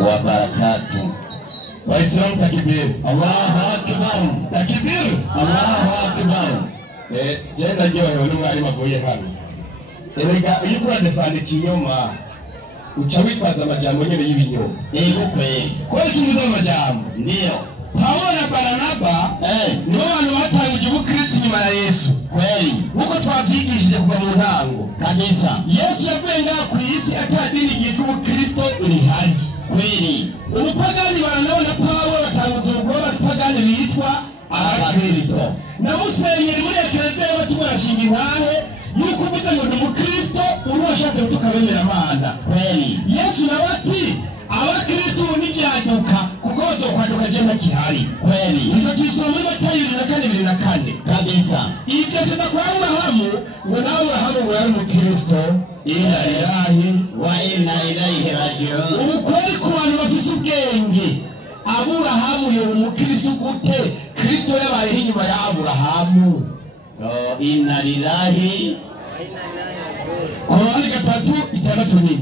wabarakatuh. Waislamu takbir. Allahu akbar. Takbir. Allahu akbar. Jenda nyoyo n'umwarimu avuye hano. Erega iyo kuradefanda ikinyoma uca witwaza amajambo nyene y'ibinyoma. Yego kweli. Kwa ikimuza amajambo. Ndio. Paulo na Barnaba nibo bantu batangije ubukristo nyuma ya Yesu. Kweli. Uko twavyigishije kuva mu ntango. Kabisa. Yesu yavuye ngaha ku isi atadini ryitwa ubukristo rihari. Kweli. Umupagani Barnaba na Paulo batanguje ubugoro abapagani bitwa abakristo. Na musenyeri muri ekereziya y'abatumwa yashinga intahe yuko uvuze ngo ni umukristo uri washatse gutuka bemera Imana. Kweli. Yesu nawe ati abakristo n'ivyaduka kuko bazokwaduka je ntakihari. Kweli. Nicyo kisoma muri Matayo 24:24. Kabisa. Ivyo cyenda kwa Abrahamu ngo nawe Abrahamu yari umukristo. Inna lillahi wa inna ilaihi raji'un. Ubukweli ku bantu bafise ubwenge. Abrahamu yo umukristo gute? Kristo yabaye inyuma ya Abrahamu. Inna lillahi Qur'ani 3:6.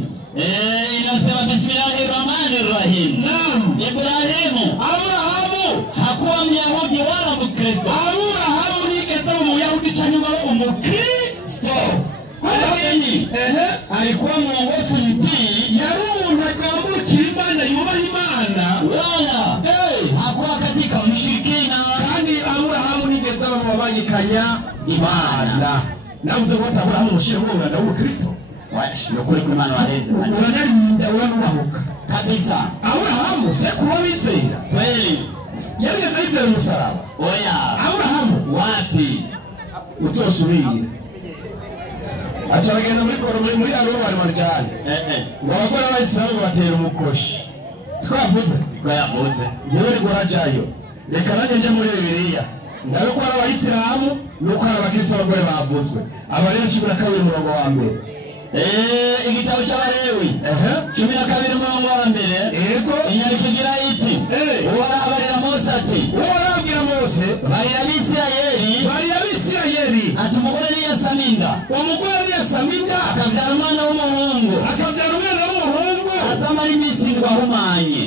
Inasema bismillahirrahmanirrahim. Naam. Ibrahimu Abrahamu hakuwa Myahudi wala Mkristo. Abrahamu ni kama Myahudi chanyuma umukristo. Kwani alikuwa mwongofu mtii yari umuntu agambukiye Imana yubaha Imana wala hakuwa katika mshirikina. Kandi Abrahamu ni kama mubanyikanya Imana. Navuze ko Abrahamu mushire mu nganda w'Umukristo. Wachi nokuri kumana warenze mani. Wanarinda wanabahuka. Kabisa. Abrahamu sekuwa bizera. Kweli. Yarigeze yizera umusaraba. Oya. Abrahamu wapi? Utosubira. Acharagenda muri koro muri aro bari marjani. Wabagora abayisilamu batera umukoshi. Twavuze. Twavuze. Yewe gorajayo. Reka nanjye nje muri Bibiliya. Ndabiko ari abayisilamu nuko ari abakristo abagore bavuzwe. Abarero 12 murongo wa mbere. Igitabo cy'Abalewi 12 murongo wa mbere. Yego. Inyandiko igira iti uwarabarira Mose ati uwarabwira Mose bari abisirayeli ati umugore ni yasaminda. Umugore ni yasaminda akabyara umwana w'umuhungu. Azamara iminsi ngo ahumanye.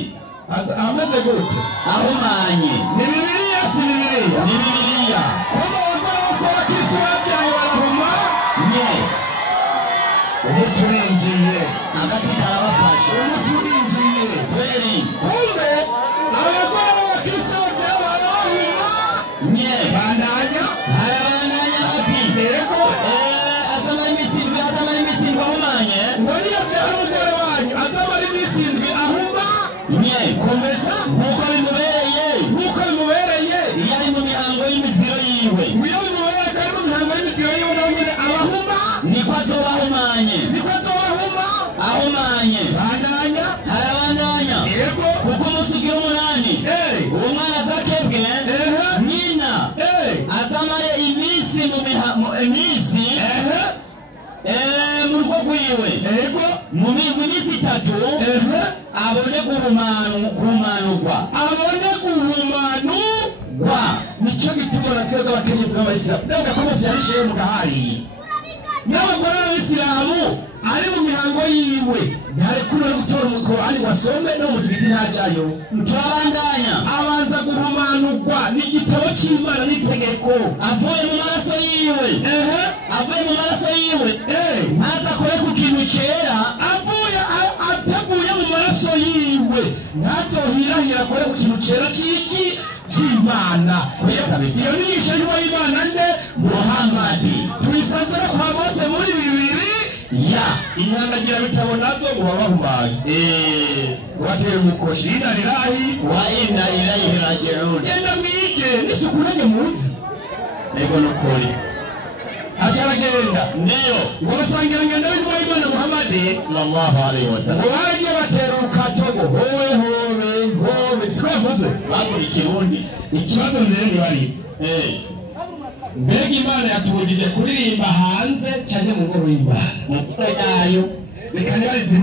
Amaze gute? Ahumanye. Ni Bibiliya si Bibiliya? Ni Bibiliya. Kuba wose bakristo babyaye barahuma. Nye. Umuturinjiye. Agati karabafashe. Umuturinjiye. Kweli. Kumbe abagore b'abakristo babyaye barahuma. Nye. Bandanya. Harabandanya ati. Yego. Azamara iminsi ngo ahumanye. Ngo niyo byari umugore wanyu azamara iminsi ahuma. Nye. Komeza. Nuko bimubereye. Yari mu mihango y'imiziro yiwe. Iyo bimubereye kandi mu mihango y'imiziro yiwe none abahuma. Niko azobahumanye. Ahumanye. Bandanya. Harabandanya. Yego. Kuko umunsi ugira umunani. Uwo mwana azakebwe. Nyina. Azamare iminsi iminsi. Mu rugo rwiwe. Yego. Mu minsi 3. Abone kuhumanurwa. Nicyo gituma natwebwe abakenyezi b'Abayisilamu. Ndavuga ko Mose yarishiye mu gahari. N'abagore b'Abayisilamu ari mu mihango yiwe. Ntarekura gutora umukorani wasome no muzigiti ntajayo. Turabandanya. Abanza guhumanurwa n'igitabo cy'Imana n'itegeko. Avuye mu maraso yiwe. Ntaza kore ku kintu cyera. Atavuye mu maraso yiwe. Ntatohirahira kore ku kintu cyera cy'iki cy'Imana. Iyo nigisha y'Imana nde Muhammadi. Tubisanze kwa Mose muri Bibiliya. Inyandagira bitabo nazo bahumanye. Wateye umukoshi. Inna lillahi wa inna ilaihi raji'un. Yenda mwige nisukuranye munsi. Ego nukuri. Acharagenda. Ndio. Wabasangira ngenda y'Imana Muhammadi sallallahu alaihi wasallam. Waje batera ukatogo howe. Sikavuze. Bakuri kirundi. Ikibazo ndende barize. Mbega Imana yatubujije kuririmba hanze cyane mu ngoro y'Imana. Nuko yayo reka nibarize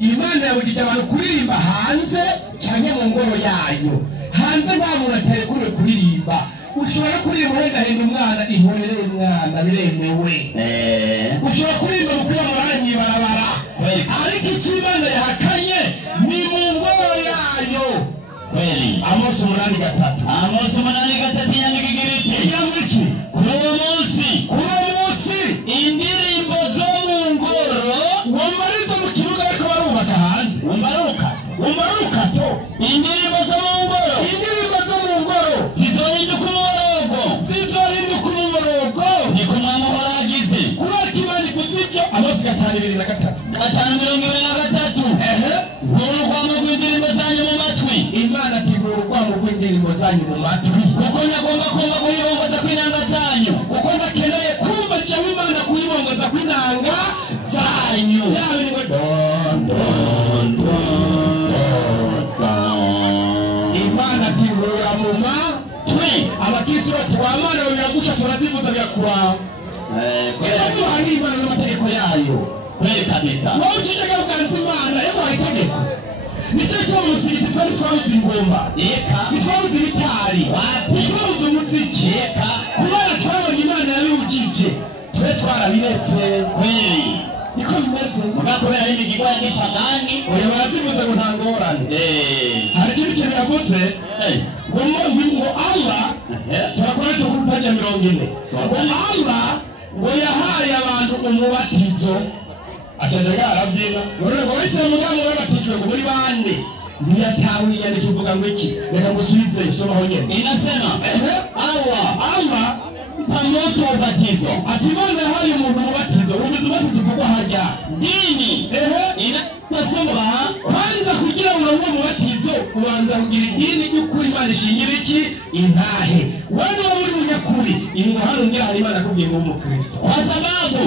Imana yabujije abantu kuririmba hanze cyane mu ngoro yayo. Hanze nta muntu aterekure kuririmba. Ushobora kuririmba henda umwana ihorere umwana biremewe. Ushobora kuririmba mukura muranyi barabara. Ariko icyo Imana yahakanye ni mu Amosi 8:3. Amosi 8:3 yandikigiriti. Yamiki. Kuwo munsi indirimbo zo mu ngoro wamarizo mu kibuga ariko barubaka hanze. Umbaruka to. Indirimbo zo mu ngoro zizohinduka umuborogo ni ku mwami waragize kubera kimani kuzibyo. Amosi 5:23. 5:23. Urwamo rw'indirimbo zanyu mu matwi. Imana tigura urwamo rw'indirimbo zanyu mu matwi kuko nagomba kumva kuyibongoza kw'inanga zanyu. kuko ndakeneye kumva cyangwa Imana kuyibongoza kw'inanga zanyu. Yawe ni ngo don don don don. Imana tigura mu matwi. Abakristo bati wa Mana biragusha turazivuza byakura. Kwera duhanga Imana n'amategeko yayo. Kweli kabisa. Wowe uceceka uganza Imana yego itegeko. Nicyo cyo musigiti twabuze ingomba. Eka. Twabuze ibitari. Twabuze umuziki. Eka. Kubera twabonye Imana yabiwujije. Twe twarabiretse. Kweli. Niko bimeze. Mugakubera n'imigigwa ya gipagani. Oya barazivuze ngo nta ngorane. Hari ikintu kiravuze. Ngo Allah. Turakora tukupaja 40. Ngo Allah ngo yahaye abantu umubatizo. Acajaga arabyina. Ngo wese mugamwe wabatijwe ngo muri bande. Ntiyatawe inyandiko ivuga ngo iki. Reka musubize isoma ho nyene. Inasema Allah pamoto ubatizo. Ati Imana yahaye umuntu umubatizo. Umubatizo uvugwa harya. Dini. Inasema kwanza kugira ngo uwo mubatizo ubanza kugira idini y'ukuri Imana ishingira iki? Intahe. Wewe uri munyakuri. Ingo hano ngira hari Imana kubwiye ngo umukristo. Kwa sababu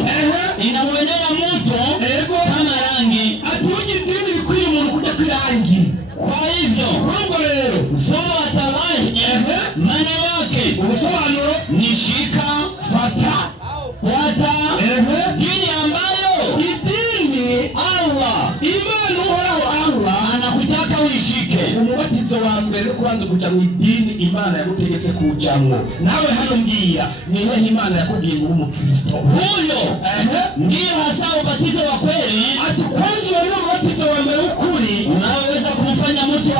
inamwendea mtu kama rangi. Ati uje dini bikwiye umuntu kujya kwirangi. Kwa hivyo Mungu leo somo atawahi maana yake ubusobanuro ni shika fuata dini ambayo idini Allah Imana uhoraho Allah anakutaka uishike. Umubatizo wa mbere kubanza kuja mu idini Imana yagutegetse kujamwo. Nawe hano mbwira nihe Imana yakubwiye ngo umukristo. Huyo ndiyo hasa ubatizo wa kweli. Ati kwanza wewe umubatizo wa mbere ukuri unaweza kumfanya mtu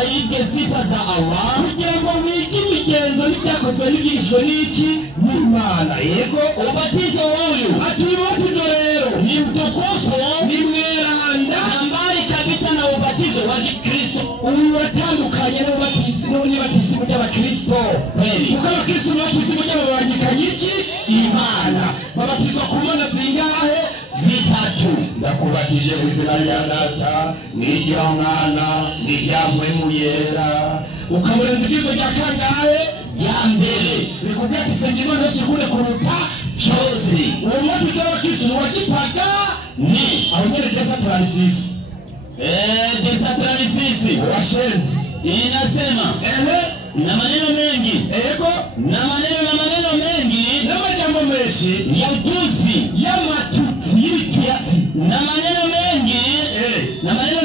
aige sifa za Allah kugira ngo wige imigenzo n'ibyakozwe n'ibyigisho n'iki n'Imana. Yego ubatizo huyu ati ubatizo rero ni mtukufu, ni mweranda na mbali kabisa na ubatizo wa Kikristo. Uratandukanye n'ubatizo by'abakristo. Kweli kuko abakristo n'abatizo by'ababangikanye iki Imana babatizwa ku mana zingahe? 3. Ndakubatije mu izina rya Data n'irya Mwana n'irya Mpwemu Yera. Ukamurenza ibyigo rya kangahe? Rya mbere. Bikubwira ati senga Imana yose ukunda kuruta byose. Uwo mubatizo w'abakristo wa gipaga ni abanyere desatranisisi. Desatranisisi washenzi. Inasema na maneno mengi. Na maneno mengi n'amajambo menshi ya utusi y'amatutsi y'ibitutsi. Na maneno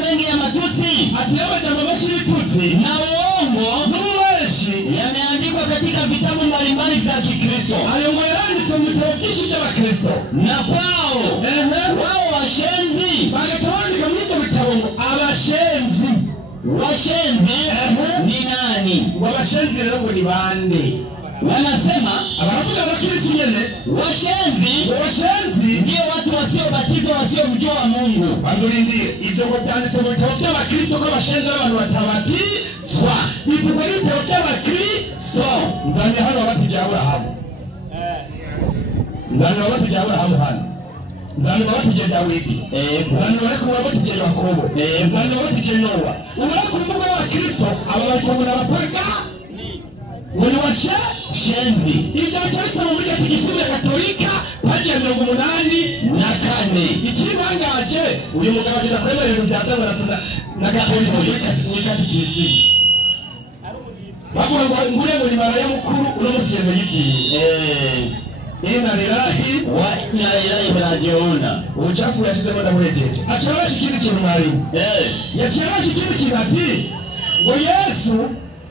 mengi ya matusi. Ati n'amajambo menshi y'ibitutsi na uongo n'ububeshi yameandikwa katika vitabu mbalimbali vya Kikristo. Ayo ngo yaranditswe mu bitabo byinshi by'abakristo. Na kwao wao washenzi bagaca bandika muri ibyo bitabo ngo abashenzi. Washenzi ni nani? Wabashenzi rero ngo ni bande? Wanasema abaravuga abakristo nyene washenzi ndio watu wasiobatizwa wasiomjua Mungu. Bandurindire ibyo ngo byanditswe mu bitabo by'abakristo ko abashenzi abantu batabatizwa. Bivugwa n'ibitabo by'abakristo. Nzanye hano abatije Aburahamu. Nzanye abatije Aburahamu hano. Nzanye abatije Dawidi. Nzanye abatije Yakobo. Nzanye abatije Nowa. Ubara kumvuga y'abakristo aba bakomora abapaga wani washenzi. Ibyo cyose mu buryo bw'Igisirikare Gatolika paje 84. Ikiri bangaje uyu mugabo agenda kwemerera byatangwa na Gatolika n'Ikatolika. Bavuga ngo ngure ngo ni Mariya mukuru uno musiyeme y'ikiye. Inna lillahi wa inna ilaihi raji'un. Uchafu yashize moda mwejeje. Achawa shikiri kintu mwalimu. Yachawa shikiri kinati ngo Yesu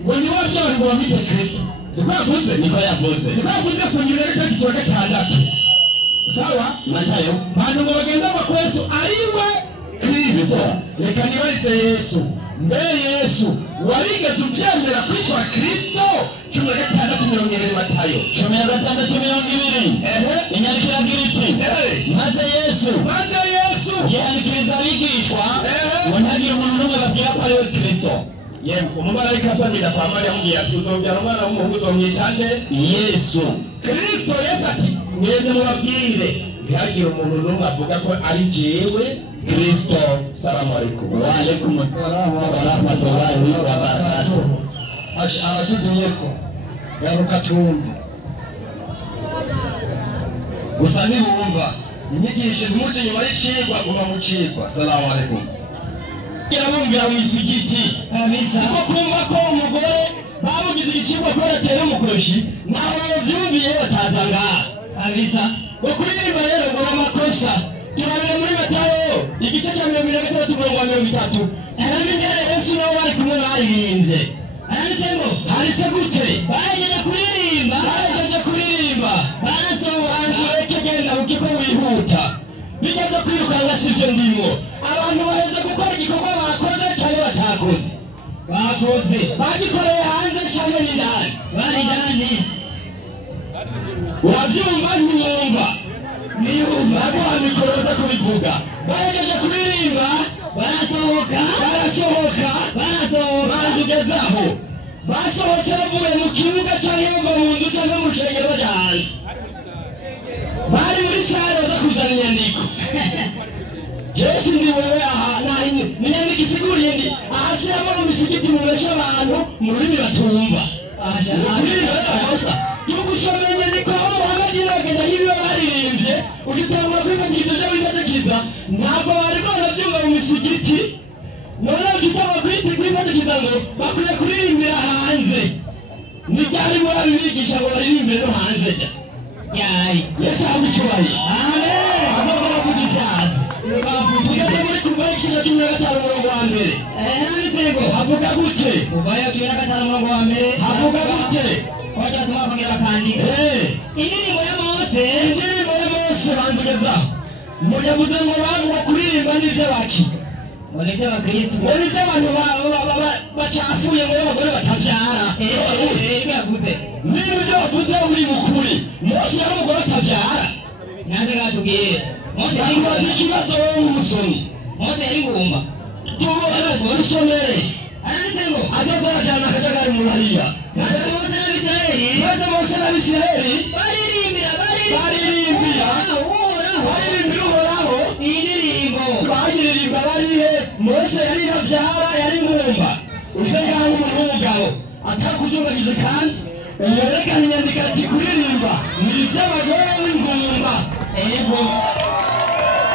ngo ni wabyo ngo bamite Kristo. Sikuyavuze niko yavuze. Sikuyavuze songera reka kitoke tandatu. Sawa? Matayo bantu ngo bagenda kwa Yesu ariwe Kristo. Reka nibarize Yesu mbere Yesu warigeze ubyemera kwitwa Kristo? 16:20 Matayo 16:20 inyandiko iragira iti maze Yesu yandikiriza abigishwa ngo ntagire umuntu n'umwe babwira ko ari we Kristo. umumarayika asamira kwa Mariya amubwira ati uzobyara umwana w'umuhungu uzomwita nde? Yesu. Kristo Yesu ati mwebwe mubabwire ntihagire umuntu n'umwe avuga ko ari jewe Kristo. Salamu alaikum. Wa alaikum assalam wa rahmatullahi wa barakatuh. Aratubwiyeko garuka twumve gusa nibumva inyigisho ntimuje nyuma y'icigwa guma mu cigwa. Salamu alaikum. Kirabumvira mu misigiti kabisa ko kumva ko umugore bamugize igicibwa ko atera umukoshi naho bavyumviye bataza ngaha kabisa ngo kuririmba rero ngo amakosa turabira muri Matayo igice cya 23:30 aramenyere Yesu nawe bari kumwe baririmbye aranditse ngo harise gute bageje kuririmba barasobanura kegenda ukiko wihuta bigeze kwirukanga sivyo ndimo abantu baheze gukora igikorwa bakoze cyane batakoze bagikoreye hanze cyane n'indani bari ndani urabyumva niyumva ko amikoroza kubivuga bageje kuririmba barasohoka baranzugezaho basohotse bavuye mu kibuga cyangwa mu nzu cyangwa mu shengero bajya hanze bari muri sare zo kuzana inyandiko Yesu ndi wewe aha nani ninyandiko isiguriye ndi ahashyiramo mu misigiti mubesha abantu mu rurimi batumva ahasha tugusomera inyandiko aho Muhammad nagenda y'ibyo baririmbye ukitangura kwibagiza ibyo wibagiza ntabwo bari barabyumva mu misigiti none ukitangura kwibagiza ngo bakwiye kuririmbira hanze n'ibyari murabibigisha ngo baririmbire no hanze yari Yesu amucyubaye amen azobora kugitaza tugeze muri Kuvayo 15:1 handitse ngo havuga gute Kuvayo 15:1 havuga gute Oja soma kugira kandi indirimbo ya Mose banzugeza muyabuze ngo bantu kuririmba n'ibyo baki Mweleze wa Kristo. Mweleze abantu bachafuye ngo abagore batabyara. Bigavuze. Niba byo bavuze uri mukuri. Mose yari umugore atabyara. Nanze gatubwire. Mose yari ikibazo w'umusoni. Mose yari ngumba. Tubona ngo usomere. Aranditse ngo agazora cyane akajagari mu Mariya. Mose n'Abisirayeli. Baririmbira. Uhoraho. Indirimbo. Baririmba barihe. Mose yari abyara yari ngumba. Usanga umuntu w'umugabo atakubyumvagize kandi yerekana inyandiko ati kuririmba ni iby'abagore w'ingumba. Ego.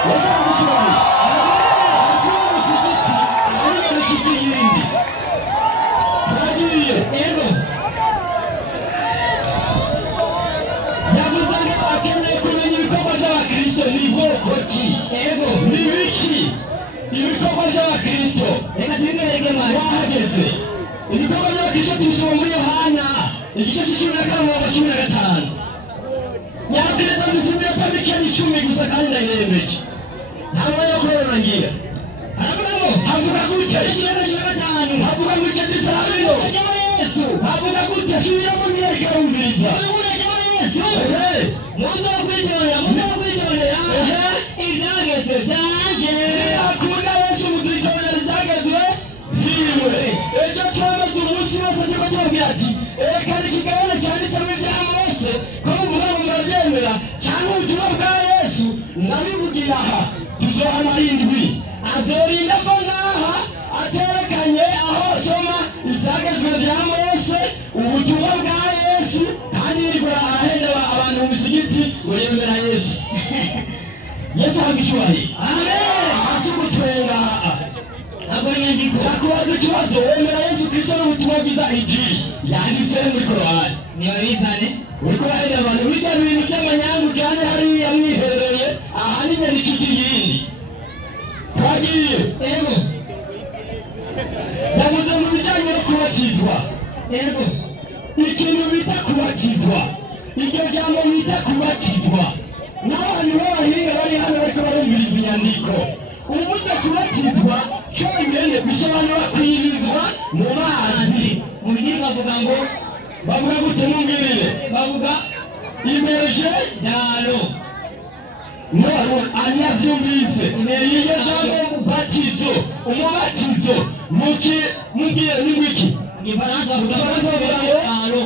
Yesu amucyuye. Ego. Yavuze ngo akeneye kumenya ibikorwa by'abakristo ni bwoko ki? Ego. Ni biki? Ibikorwa by'abakristo. Reka tubimereke mwana. Wahageze. Ibikorwa by'abakristo tubisoma muri Yohana igice c'14:15. Nyatereza musubira tabikeni 10 gusa kandi ndayirembeje. Ntabwo yo kurangira. Aravuga ngo havuga gute 15:5 havuga ngo cyadisariro. Yesu havuga gute subira mu myaka umviza. Yesu muzo kwitondera ibyagezwe byanje akunda Yesu muzitondera ibyagezwe byiwe. Ejo twamaze umunsi wose tuko tubwira ati kandi kigabane cyanditse mu bya Mose ko muvuga ngo murabyemera cyangwa ubutumwa bwa Yesu nabivugira aha tuzohana indwi azorinda ko ngaha aterekanye aho soma ibyagezwe bya Mose ubutumwa bwa Yesu kandi yirwa ahenda abantu mu misigiti ngo yemera Yesu. Yesu agishuwaye amen asubutwenga agonyandiko akubaza ikibazo wemera Yesu Kristo n'ubutumwa bwiza injili yanditse muri Korani nibabizane uriko bahenda abantu bijya bintu by'amanyangu cyane hariya mwiherereye ahandi nyandiko y'iyindi twagiye ego yavuze mu bijyanye no kubatizwa ego ikintu bita kubatizwa iryo jambo bita kubatizwa n'abantu b'abahinga bari hano bariko barumviriza inyandiko ubuze kubatizwa cyonyine bisobanura kwirizwa mu mazi. Mu bigiri bavuga ngo bavuga gute mumbwirire? Bavuga imeje dalo. No, anavyumvise iyo jambo mubatizo, umubatizo mugiye n'ingwiki ifaransa bavuga ngo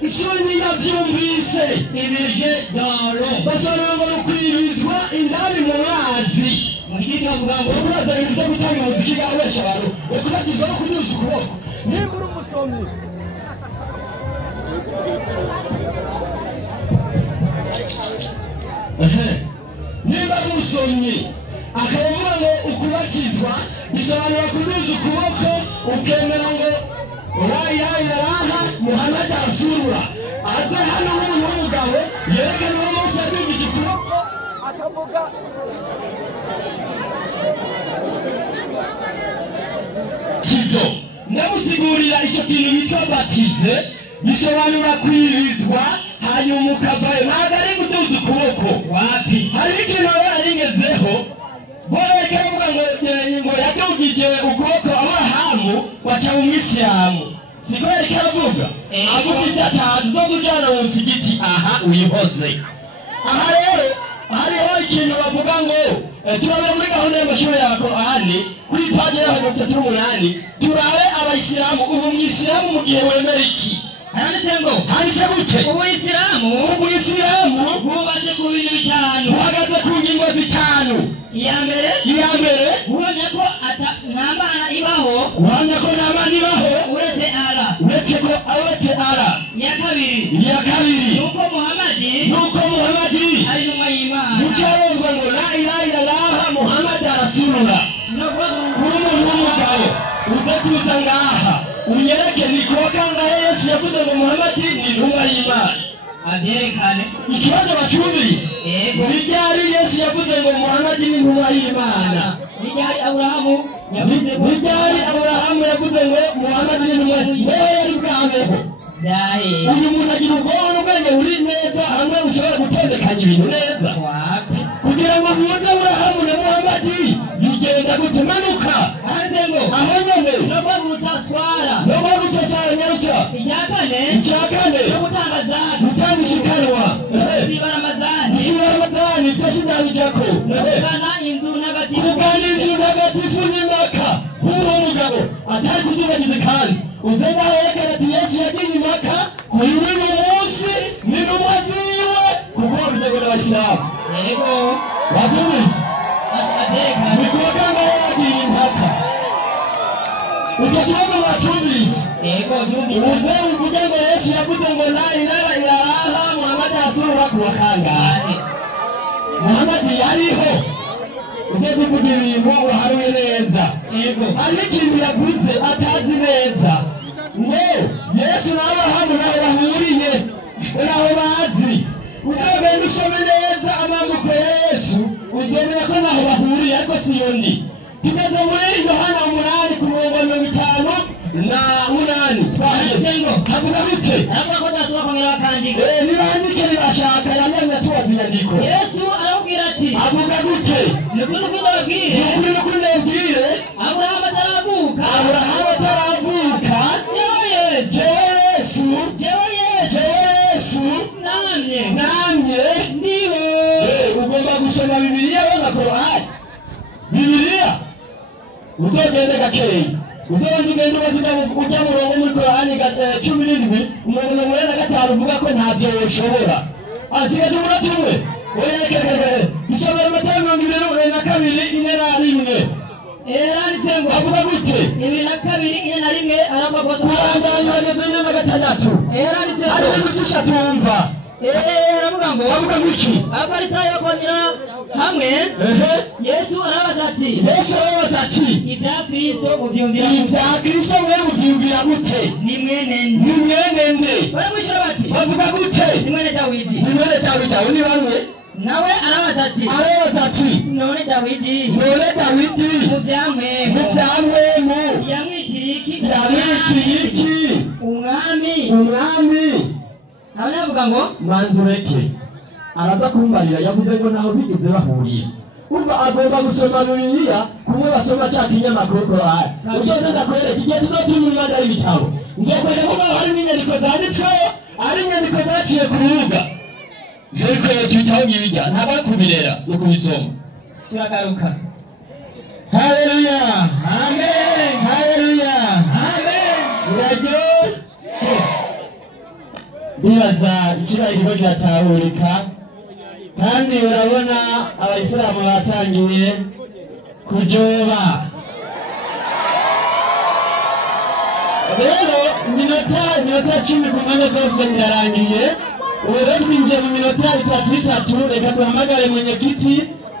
icyo ninavyumvise imeje dalo basobanura ngo kwirizwa indani mu mazi. Mu giti bavuga ngo uraza ibyo gutanga umuziki bwabesha abantu ukubatizwa no kunyuza ukuboko. Nimba uri umusomyi niba umusomyi akavuga ngo ukubatizwa bisobanura kunyuza ukuboko ukemera ngo raha Muhammad asura aze hano umuntu w'umugabo yerekana uwo munsi yadugije ukuboko akavuga kizo. Ndamusigurira icyo kintu bitwa batize bisobanura kwirizwa hanyuma ukavayo, ntabwo ari gutuza ukuboko wapi. Hari ikintu rero yingezeho boreka avuga ngo yadugije ukuboko Aburahamu waca mu Mwisilamu, siko yariko aravuga avuga icyo atazi zo kujana mu musigiti. Aha uyihoze. Aha rero hariho ikintu bavuga ngo turabera muri gahunda y'amashuri ya Korani kuri paje ya 38 turabe abayisilamu. Ubu Mwisilamu mu gihe wemera iki? Handitse ngo handitse gute? Ubuyisilamu bubaze ku bintu bitanu, buhagaze ku ngingo zitanu. Iya mbere guhamya ko nta mana ibaho, uretse Allah. Iya kabiri nuko Muhammadi ari intumwa y'Imana. Mucarengwa ngo la ilaha illallah Muhammad rasulullah. Kuri umuntu w'umugabo uze kuza ngaha unyereke nikoka ngahe Yesu yavuze ngo Muhammad ni intumwa y'Imana, avyerekane. Ikibazo bacumvise n'iryari Yesu yavuze ngo Muhammad ni intumwa y'Imana? N'iryari Aburahamu yavuze ngo Muhammad ni intumwa yari bwameho? Uyu muntu agira ubwonko n'ubwenge buri neza hamwe ushobora gutondekanya ibintu neza kugira ngo muze Aburahamu na Muhammad bigenda gutumanuka hanze ngo aho nyene no gutosara nyaruca. Icya kane no gutanga ishikanwa gusibara amazani tashinabijako kugana inzu n'agatifu n'imaka. Nk'uwo mugabo atari kubyubagiza kandi uze nawe yerekana ati Yesu yagiye impaka kuri uyu munsi n'intumwa ziwe kuko bavuze ngo n'abasilamu. Yego bavyumvise nikuvuga ngo yagiye impaka utwo kibazo bacyumvise. Uze uvuge ngo Yesu yavuze ngo la ilaha illallah Muhammad rasulullah kuwa kangahe? Muhammad yariho. Ugeze kugira ibintu waharuye neza. Hari ikintu yavuze atazi neza ngo Yesu n'Aburahamu naho bahuriye naho bazi. Ukagenda usome neza amamuko ya Yesu uzomera ko naho bahuriye, ariko siyo ndi. Tugeze muri Yohana 8:58 twahageze ngo havuga bite? Havuga ko ndasoma kongera kandi nibandike nibashaka yamenya tubaza inyandiko. Yesu arabwira ati avuga gute? Nukundi Aburahamu ataravuka Yesu namye ndiho. Ugomba gusoma Bibiliya wanga Korani. Bibiliya uzogende gakeyi uzobanza ugenda ubaziga ujya murongo muri Korani 17:45 uvuga ko ntavyo woshobora. Asigaje umunota umwe oyerekere isomero Matayo 22:4 Eranditse ngo avuga gute? 22:4 aramba kosa arandanya ageze nyama gatandatu. Eranditse ari gucisha tumva. Aravuga ngo avuga iki? Abafarisayo bakongera hamwe Yesu arabaza ati ibya Kristo mwe muvyumvira gute? Ni mwene nde? Baramwishura bati bavuga gute? Ni mwene Dawidi. Abo ni bamwe. Nawe arabaza ati none Dawidi muvyamwemo yamwitiriye iki? Umwami. Abavuga ngo manzureke araza kumbarira yavuze ngo naho bigeze bahuriye umva agomba gusoma Bibiliya kumwe basoma ca kinyamakuru Korani uzoze ndakwereka igihe tuzotuma muri manda y'ibitabo nzokwereka ko hari inyandiko zanditsweho ari inyandiko zaciye ku rubuga zerikwereka ibitabo by'ibijya ntabakubirera no kubisoma turagaruka. Haleluya, amen, haleluya, amen. Urajyo ndibaza ikibaye ikigo kiratahurika kandi urabona abayisilamu batangiye kujoba. Rero iminota 10 ku mpande zose birarangiye. Ubu rero twinjiye mu minota 3 reka duhamagare mwenyekiti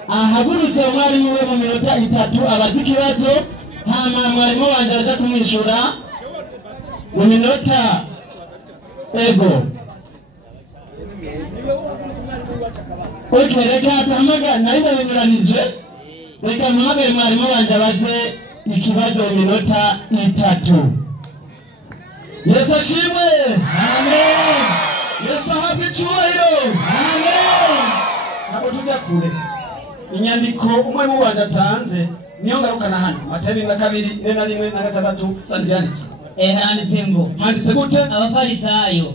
ahagurutse umwarimu we mu minota 3 abazi ikibazo hama mwarimu wanje aza kumwishura mu minota ego. Reka duhamagare nayo ndabinyuranije, reka mpamagare mwarimu wanje abaze ikibazo mu minota 3. Yesu ashimwe, amen. Yesu ahabwe icyubahiro, amen. Ntabwo tujya kure. Inyandiko umwe mu wanje atanze niyo ngarukana hano Matayo 2:4 na 1:6 sandyanditse. Handitse ngo handitse gute? Abafarisayo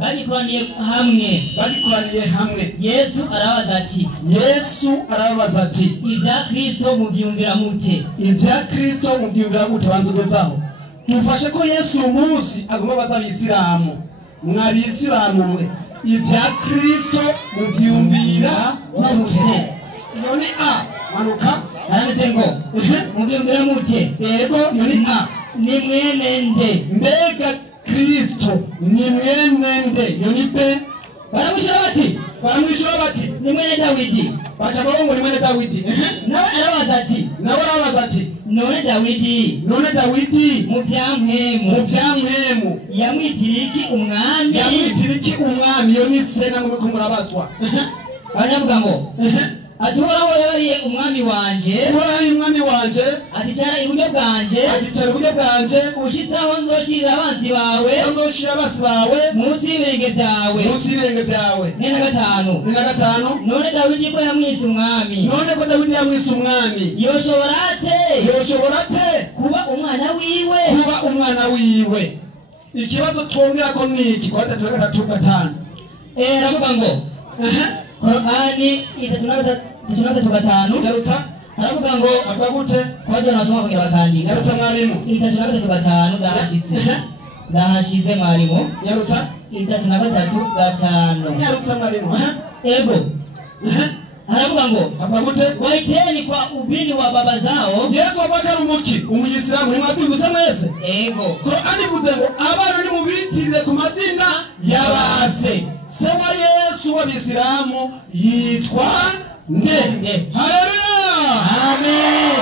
barikoraniye hamwe. Yesu arababaza ati ibya Kristo mubyumvira mute? Banzugezaho tufashe ko Yesu umunsi agomba baza abisilamu mwabisilamu mwe ibya Kristo mubyumvira mute? Iyo ni a manuka handitse ngo mubyumvira mute? Yego iyo ni a ni mwene nde? Mbega Kristo ni mwene nde? Iyo ni pe. Baramushira bati ni mwene Dawidi. Bacabaho ngo ni mwene Dawidi. Nawe arabaza ati none Dawidi mu byampemu yamwitiriki umwami? Iyo ni sena mu kumurabazwa. Aravuga ngo ati uhoraho yabariye umwami wanje ati cara iburyo bwanje ushitsaho nzoshirira abansi bawe munsi y'ibirenge vyawe. 5 none Dawidi ko yamwise umwami yoshobora ate kuba umwana wiwe? Ikibazo twongera ko niki kwa 3:5 aravuga ngo Korani 3:5 garutsa aravuga ngo avuga gute kwaje nasoma kugira bakandi garutsa mwarimu 3:5 ndahashize mwarimu garutsa 3:5 garutsa mwarimu ego aravuga ngo avuga gute waiteni kwa ubini wa baba zao. Yesu abagara umuki umuyisilamu ni mwabyumvise mwese ego Korani ivuze ngo abana ni mubitirire ku mazina yabase. Se wa Yesu w'abisilamu yitwa nde? Haleluya, amen.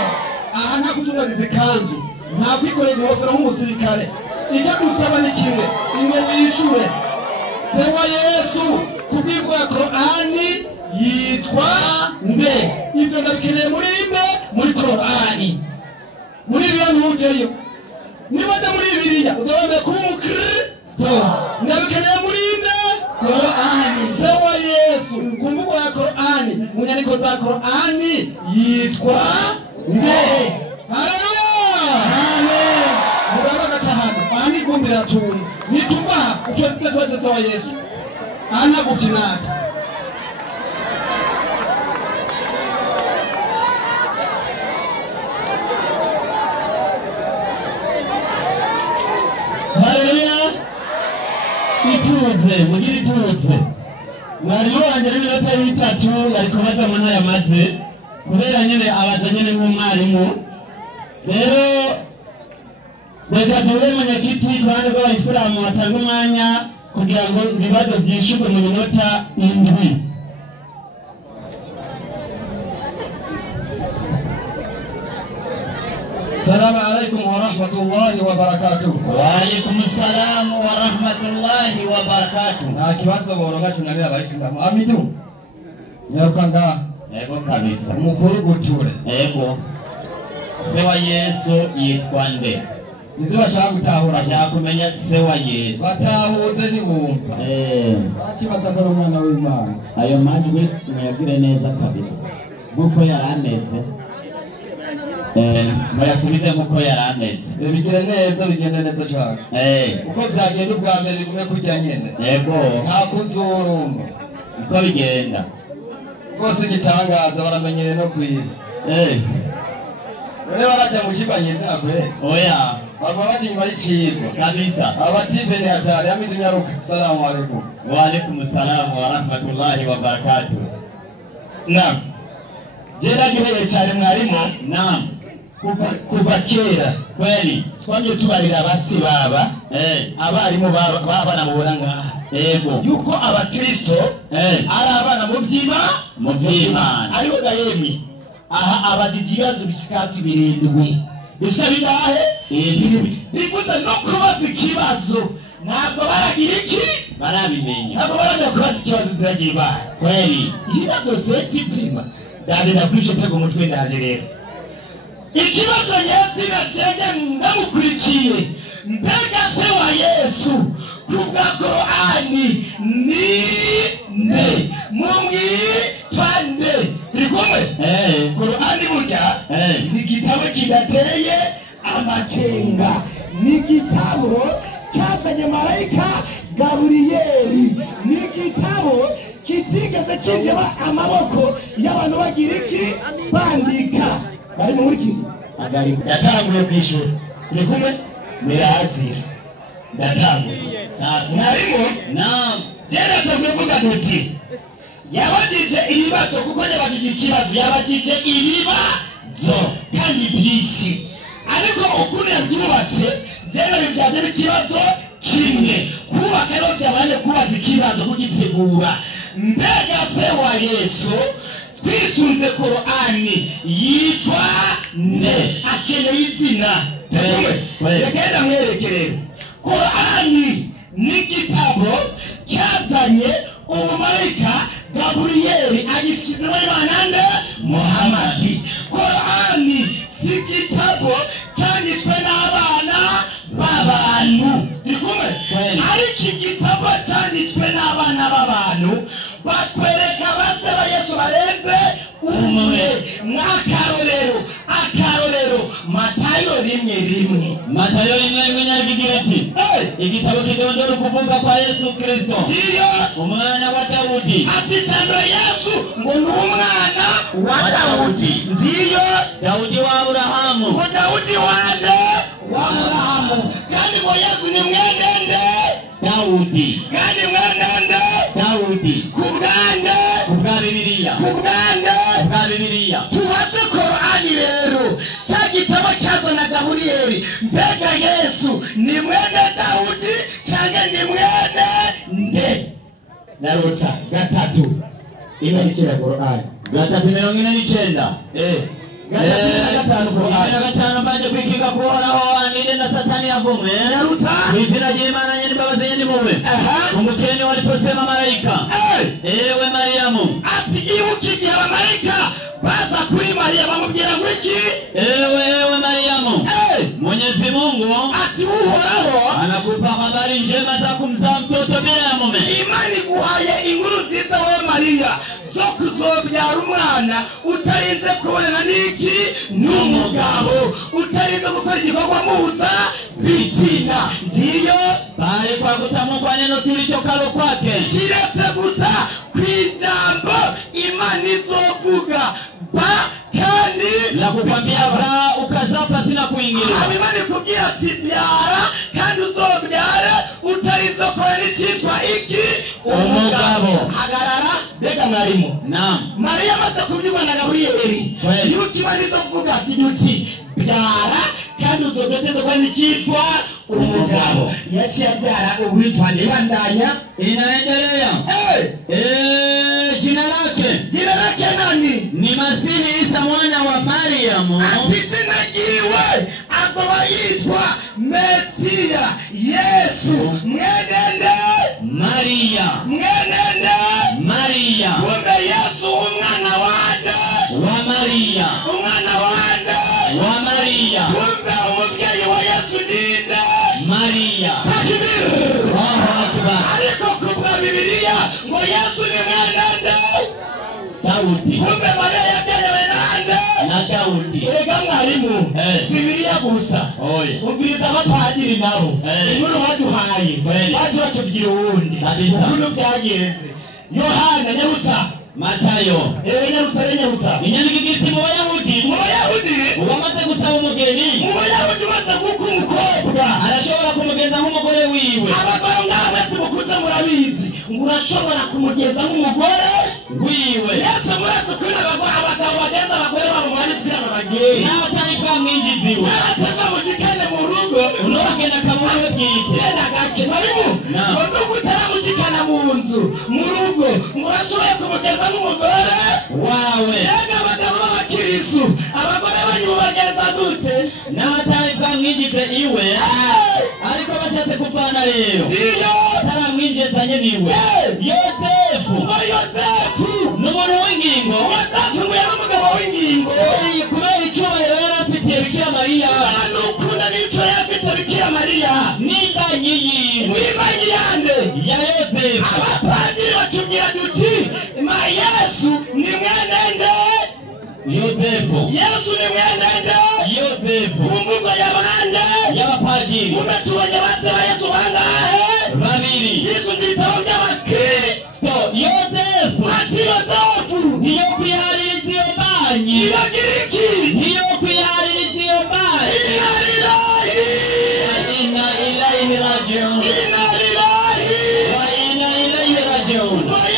Aha nta kutungazize kanzu nta kwikorera ingofero nk'umusirikare. Icyo gusaba ni kimwe ingo wishure. Se wa Yesu kubwirwa Korani yitwa nde? Ibyo ndabikeneye muri Korani. Muri Bibiliya ntujeyo. Nibaza muri Bibiliya uzabona ko umukristo ndabikeneye muri Korani. Se wa Yesu kumbuko ya Korani mu nyandiko za Korani yitwa nde? Haleluya, amen. Murabona cyane ani kumbira tuni nituba ucyo twese se wa Yesu ana gukinata. Haleluya. Mugire ituze mwarimu wanje n'iminota 3 yari kubaza mu ntaya maze kubera nyine abaza nyine nk'umwarimu. Rero reka duhe mwenyekiti kandi rw'abayisilamu batanga umwanya kugira ngo ibibazo byishurwe mu minota 7. السلام عليكم ورحمة الله وبركاته. وعليكم السلام ورحمة الله وبركاته. Kibazo boroga tunanira abayisilamu amidu nyarukanga yego kabisa mukuru guture yego. Se wa Yesu yitwa nde? nivyo bashaka gutahura, bashaka kumenya se wa Yesu. batahuze ntibumva, bakibaza ko ari umwana w'Imana. Ayo majwi muyagire neza kabisa nkuko yarameze, muyasubize nkuko yarameze, bigire neza, bigende neza cyane. Uko vyagenda ubwa mbere bigume kurya nyene, yego nta kuzurumba, uko bigenda rwose igitangaza baramenyere no kwiba. Rero baraja mu kibanyizi nakwe, oya baba baje nyuma y'icirwa kabisa. abatipe ni hatari, amidi nyaruka. Assalamu alaikum. Wa alaikum salam wa rahmatullahi wa barakatuh. Naam, jera giheye cyane mwarimu. Naam, kuva kera kweli twanje tubarira abasi baba abarimu baba mubona ngaha, yego yuko abakristo ari abana mu vy'Imana. Ariho gahemi aha abajiji ibibazo bishika 7 bishika bigahe bivuze no kubaza ikibazo ntabwo baragira iki barabimenya, ntabwo baragira kubaza ikibazo ziragiye ba kweli ibibazo C'3 ndaje nakwishe tego mutwe ndaje rero ikibazo nyazina cenge ndamukurikiye mbega se wa Yesu kubwa Qur'ani ni ne mumwitwande rikomwe. Qur'ani burya ni igitabo kidateye amakenga, ni igitabo cyazanye marayika Gaburiyeli, ni igitabo kitigeze kinjira amaboko y'abantu bagira iki bandika bari muri iki yatanguye kwishura rikomwe mirazira ndatanguye mwarimu. Naam, jera tuvuga duti yabagije ibibazo kuko yabagije ikibazo, yabagije ibibazo kandi byinshi, ariko ukuri yabyubatse jera bibyaje ikibazo kimwe kubaka rero byabane kubaza ikibazo kugitegura. Mbega se wa Yesu twisunze Qur'ani yitwa nde, akeneye izina rekenda mwerekerero. Qur'ani ni igitabo cyazanye umumarayika Gaburiyeli agishyikiza muri banande Muhammadi. Qur'ani si igitabo cyanditswe n'abana b'abantu, turikumwe, ariko igitabo cyanditswe n'abana b'abantu batwereka base ba Yesu barenze umwe. Akarorero Matayo 1:1, Matayo 1:1 nyarigira ati igitabo kidondora kuvuka kwa Yesu Kristo, ndiyo umwana wa Daudi. ati cyangwa Yesu ngo ni umwana wa Daudi, ndiyo Daudi wa Abrahamu, ngo Daudi wande wa Abrahamu, kandi ngo Yesu ni mwene nde Daudi, kandi mwene nde Daudi kubwande kubwa Bibiliya, kubwa Bibiliya. tubaze Qur'ani rero cya gitabo cyazana Gaburiyeli, mbega Yesu ni mwene Daudi cyangwa ni mwene nde? Narutsa gatatu iba nikira Qur'ani 349 gatanu mbanje kwikiga kuhoraho aninde na satani yavumwe izina ry'Imana nyene imbabazi nyene muwe umukeni waliposema malaika ewe Mariamu, ati ibukigihe abamarayika baza kuri Mariya bamubwira ngo iki, ewe Mariamu, Mwenyezi Mungu ati uhoraho anakupa habari njema za kumzaa mtoto bila ya mume. Imana iguhaye inkuru nziza we Mariya zo kuzobyara umwana utarinze kubonana n'iki n'umugabo, utarinze gukora igikorwa muza bitsina, ndiyo bali kwa kutamkwa neno tulichokalo kwake, kiretse gusa kwijambo Imana izovuga ba kandi la kukwambia za ukazaa pasina kuingilia. Imana ikubwira ati byara kandi uzobyare utarinze gukora n'icitwa iki umugabo. Hagarara bega mwarimu. Naam, Mariya amaze kubyibwa na Gaburiyeli, niba Imana izovuga ati nyuti byara kandi uzobyateze kwa n'icitwa umugabo. Yaciye abyara uwitwa Ndibandanya. Inaendelea jina lake nani? Ni Masihi Isa mwana wa Mariamu. Ati zina ryiwe azoba yitwa Mesiya, Yesu mwene nde Mariya, kumbe Yesu umwana wande wa Mariya, umwana wande wa Mariya, kumbe umubyeyi wa Yesu ni Daudi. Kumbe Mariya yabyaranye nande? Na Daudi. Erega mwarimu, si Bibiliya gusa. Umviriza abapadiri nabo. Inkuru baduhaye. Baje batubwira uwundi. Ukuntu byagenze. Yohana nyabutsa. Matayo. Nyabutsa. Inyandiko igiti mu Bayahudi. Uwamaze gusaba umugeni. Mu Bayahudi umaze guka umukobwa. Arashobora kumugeza nk'umugore wiwe. Abagore ngaho mwese mukuze murabizi. Urashobora kumugeza nk'umugore wiwe. Yesu murazi ukuntu abagabo bagenza abagore babo murabitwira abageni. N'abatari bwamwinjiziwe. N'abatari bwamushikane mu rugo. Unogenda akamuwe bwite. Genda gake marimu. Ngo nuko utaramushikana mu nzu. Mu rugo. Murashoboye kumugeza nk'umugore wawe. Yega abagabo b'abakirisu. Abagore banyu mubagenza gute? N'abatari bwamwinjize iwe. Ariko bashatse kuvana rero. Iyo. Ataramwinjizanye niwe. Yozefu. N'umuntu w'ingingo. Yozefu ngo yari umugabo w'ingingo. Kubera icyubahiro yari afitiye Bikira Mariya. Ukunda n'icyo yari afite Bikira Mariya. N'imbanyi yiwe. N'imbanyi yande. Ya Yozefu. Abapadiri batubwira duti Yesu ni mwene nde? Yozefu. Yesu ni mwene nde? Yozefu. Kumbugo y'abande? Y'abapadiri. Tubonye base ba Yesu bangahe? Babiri. Yesu ndibitabo by'abakristo. Yozefu. Ati Yozefu. Niyo kwihaririza iyo mbanyi. Niyo giriki. Niyo kwihaririza iyo mbanyi. Inna ilahi rajiun.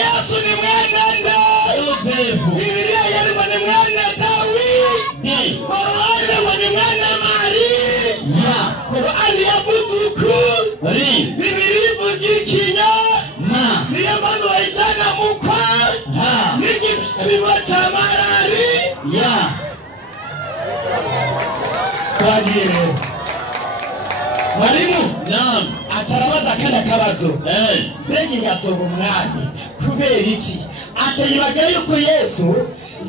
Yesu ni mwene nde? Yozefu. Bibiliya yerimo ni mwene Dawidi. Korani ngo ni mwene Mariya. Korani yavuze ukuri. Bibiliya ivuga ikinyoma. Niyo mpamvu bayijyana mu kwa. N'igipimo cya malariya. Twagiye rero. Mwarimu. Naam. Acarabaza akana kabazo. Mbega ingatsoga umwami. Kubera iki? Aca yibaga yuko Yesu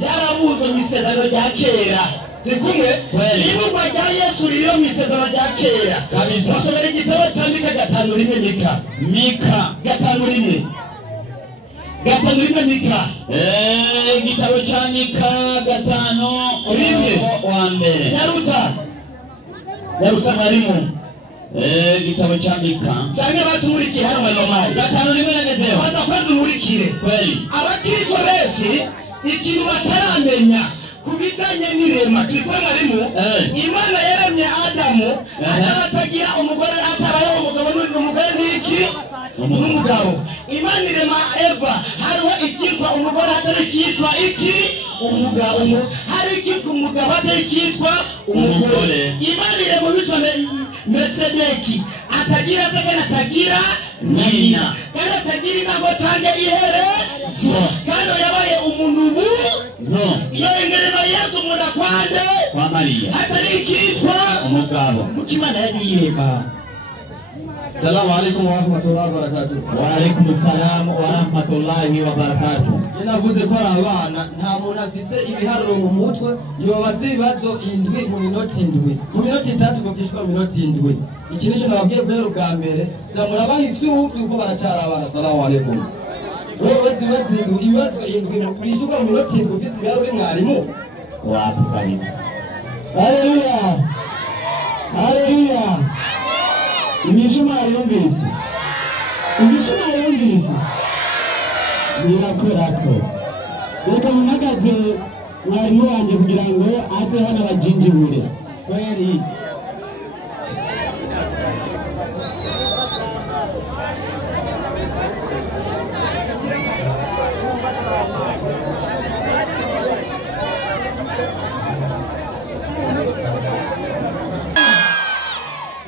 yarabuzwe mu isezerano rya kera. Turi kumwe? Ibugwa rya Yesu ririho mu isezerano rya kera. Basomera igitabo cya Mika 5:1 Mika. Mika 5:1. 5:1 Mika. Igitabo cya Mika 5:1 wa mbere. Nyarutsa mwarimu. Igitabo cya Mika. Cyane batumurikiye hano manomari. 5:1 nagezeho. Baza kwanza umurikire. Kweli. Abakristo benshi ikintu bataramenya kubijanye n'irema. Turi kwa mwarimu. Imana yaremye Adamu. Atagira umugore atabaye umugabo n'umugore n'iki? N'umugabo. Imana irema Eva. Hariho ikitwa umugore atari ikitwa iki? Umugabo. Hari ikitwa umugabo atari ikitwa umugore. Imana irema bitwa Melkisedeki. Atagira se kandi atagira nyina. Kandi atagira intango cyangwa iherezo. Kandi yabaye umuntu iyo ingerero Yesu munda kwande kwa Mariya. Hatari ikitwa umugabo. Mukimana yirema. Assalamu alaikum wa rahmatullahi wa barakatuh. Wa alaikum assalam wa rahmatullahi wa barakatuh. Navuze ko ari abana nta muntu afise ibiharuro mu mutwe yobaza ibibazo indwi mu minota indwi. Mu minota 3 gukishwa mu minota indwi. Iki nico nababwiye guhera ubwa mbere zamurabaho ivyuvu uko baracara abana. Assalamu alaikum. Wewe zibazo indwi ibibazo indwi no kurishuka mu minota indwi ufise ibiharuro uri mwarimu wapi kabisa. Haleluya. Haleluya. Imishuma yumvise. Birakorako. Reka mpagaze mwarimu wanjye kugira ngo ate hano abajinjibure. Kweli.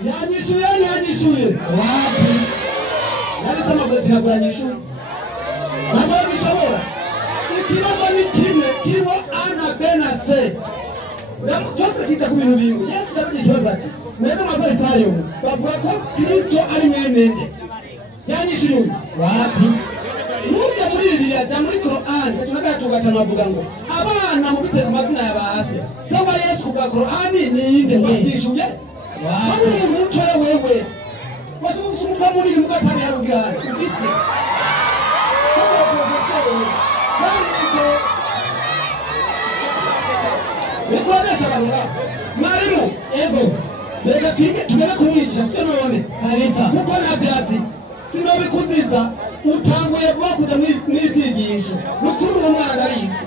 Yanyishuye. Wapi? Nalisema kuti nakuranyishuye. Mama bishobora. Ikibazo ni kimwe, kirimo A na B na C. Cyose kita ku bintu bimwe. Yesu yabwiye ikibazo ati, "Mwebwe Abafarisayo bavuga ko Kristo ari mwene nde?" Yanyishuye. Wapi? Nujya muri Bibiliya, jya muri Korani, tunagagatugata navuga ngo abana mu biteka amazina y'abase. Saba Yesu ku Korani ni inde wabyishuye? Wapi? Umuntu wewe. Wasubiza umuka muri muka tani yarugirana. Ufise. Nikuonesha abantu ngaho. Mwarimu, ego. Reka twige tugere kumwigisha sio none. Kabisa. Kuko navyazi. Sinobikuziza utanguye kuba kuja mw'ivyigisho. Nukuri uwo mwana ndabizi.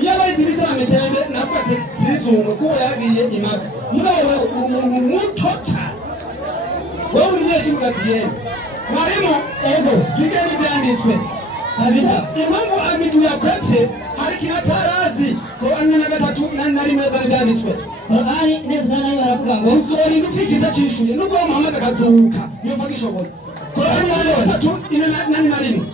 Iyo abayidibisa amitende nafate bizungu kuko yagiye imaka. Mugabo wewe umuntu muto cyane. Wewe umunyeshuri gatiyene. Mwarimu, ego, twige n'ivyanditswe. Kabisa. Impamvu amidu yakwete hari kinatarazi ko ane na gatatu nari meza n'ivyanditswe. Korani neza nayo baravuga ngo uzorinda ukikita cishuye nubwo Muhammad akazuka yova gishobora. Korani ya gatatu ine na rimwe.